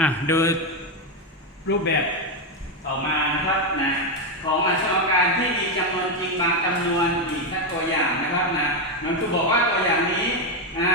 อะโดยรูปแบบต่อมานะครับนะของอัชมการที่มีจำนวนจริงบางจำนวนอีกสักตัวอย่างนะครับนะมันคือบอกว่าตัวอย่างนี้อ่า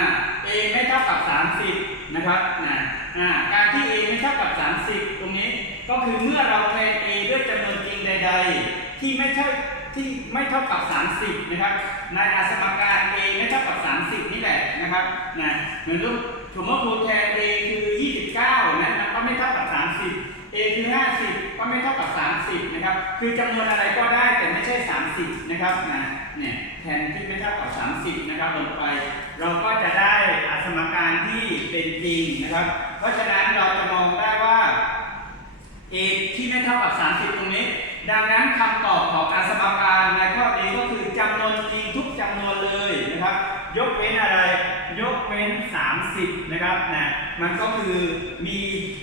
a ไม่เท่ากับ 30 นะครับนะอ่าการที่ a ไม่เท่ากับ 30 ตรงนี้ก็คือเมื่อเราแทน a ด้วยจำนวนจริงใด ๆ ที่ไม่เท่ที่ไม่เท่ากับ 30 นะครับในอาสมการ a ไม่เท่ากับ 30 นี่แหละนะครับนะเหมือนรูปสมมติครูแทน a คือ29นะมันก็ไม่เท่ากับ 30 a คือ 50 ก็ไม่เท่ากับ 30 นะ คือจำนวนอะไรก็ได้แต่ไม่ใช่ 30 นะครับนะเนี่ยแทนที่ไม่เท่ากับ 30 นะครับลงไป เราก็จะได้อสมการที่เป็นจริงนะครับ เพราะฉะนั้นเราจะมองได้ว่า a ที่ไม่เท่ากับ 30 ตรงนี้ ดังนั้นคำตอบของอสมการในข้อนี้ก็คือจำนวนจริงทุกจำนวนเลยกเว้นอะไร ยกเว้น 30 นะครับนะมันก็คือมี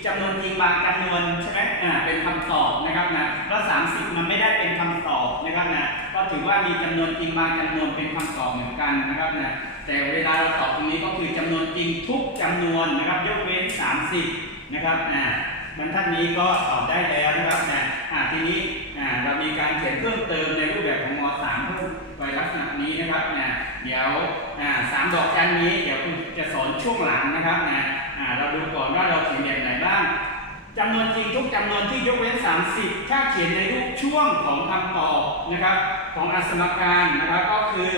จำนวนจริงบางจำนวนใช่ไหมอ่าเป็นคำตอบนะครับนะแล้ว30 มันไม่ได้เป็นคำตอบนะครับนะก็ถือว่ามีจำนวนจริงบางจำนวนเป็นคำตอบเหมือนกันนะครับนะแต่เวลาเราตอบตรงนี้ก็คือจำนวนจริงทุกจำนวนนะครับยกเว้น 30 นะครับนะบรรทัดนี้ก็ตอบได้แล้วนะครับนะอ่าทีนี้ อ่าเรามีการเขียนเพิ่มเติมในรูปแบบของม .3 เพิ่มไปลักษณะนี้นะครับนะเดี๋ยวสามดอกจันนี้เดี๋ยวคุณจะสอนช่วงหลังนะครับนะอ่าเราดูก่อนว่าเราเขียนแบบไหนบ้างจำนวนจริงทุกจำนวนที่ยกเว้น 30 ถ้าเขียนในรูปช่วงของคำตอบนะครับ ของอสมการนะครับก็คือ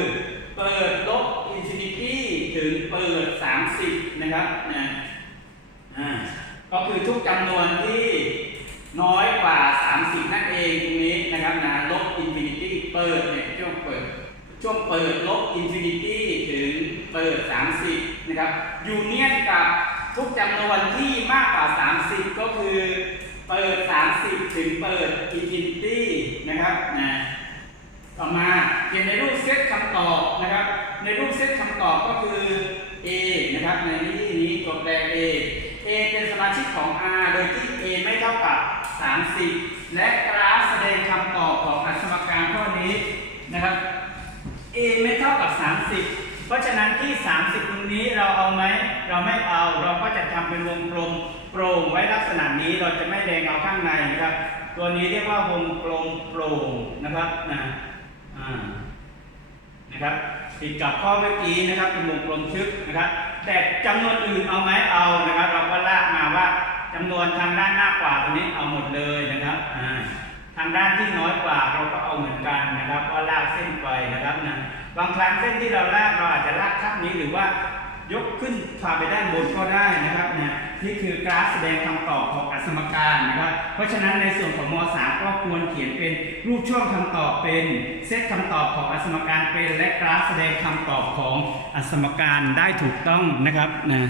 เปิดลบอินฟินิตี้ถึงเปิด 30 นะครับนะอ่าก็คือทุกจำนวนที่น้อยกว่า 30นั่น ปิดเนี่ยช่วงเปิด ช่วงเปิดลบอินฟินิตี้ถึงเปิด 30 นะครับยูเนียนกับทุกจำนวนที่มากกว่า 30 ก็คือเปิด 30 ถึงเปิดอินฟินิตี้นะครับนะต่อมาเขียนในรูปเซตคำตอบนะครับ ในรูปเซตคำตอบก็คือ A นะครับ ในที่นี้ตัวแปร A A เป็นสมาชิกของ R โดยที่ A ไม่เท่ากับ 30 และกราฟแสดงคำตอบของอัส มการข้อนี้นะครับ A ไม่เท่ากับ 30 เพราะฉะนั้นที่ 30 ตรงนี้เราเอาไหม เราไม่เอา เราก็จะทำเป็นวงกลมโปร่งไว้ลักษณะนี้ เราจะไม่แดงเอาข้างในนะครับ ตัวนี้เรียกว่าวงกลมโปร่งนะครับนะอ่านะครับติดกับข้อเมื่อกี้นะครับ เป็นวงกลมชึกนะครับ แต่จำนวนอื่นเอาไหมเอานะครับ เราก็ลากมาว่าจำนวนทางด้านมากกว่าตรงนี้เอาหมดเลยนะครับอ่า ทางด้านที่น้อยกว่าเราก็เอาเหมือนกันนะครับก็ลากเส้นไปนะครับนะบางครั้งเส้นที่เราลากเราอาจจะลากข้างนี้หรือว่ายกขึ้นพาไปด้านบนก็ได้นะครับนะนี่คือกราฟแสดงคำตอบของอสมการนะครับ เพราะฉะนั้นในส่วนของม .3 ก็ควรเขียนเป็นรูปช่วงคำตอบเป็นเซตคำตอบของอสมการเป็น และกราฟแสดงคำตอบของอสมการได้ถูกต้องนะครับนะ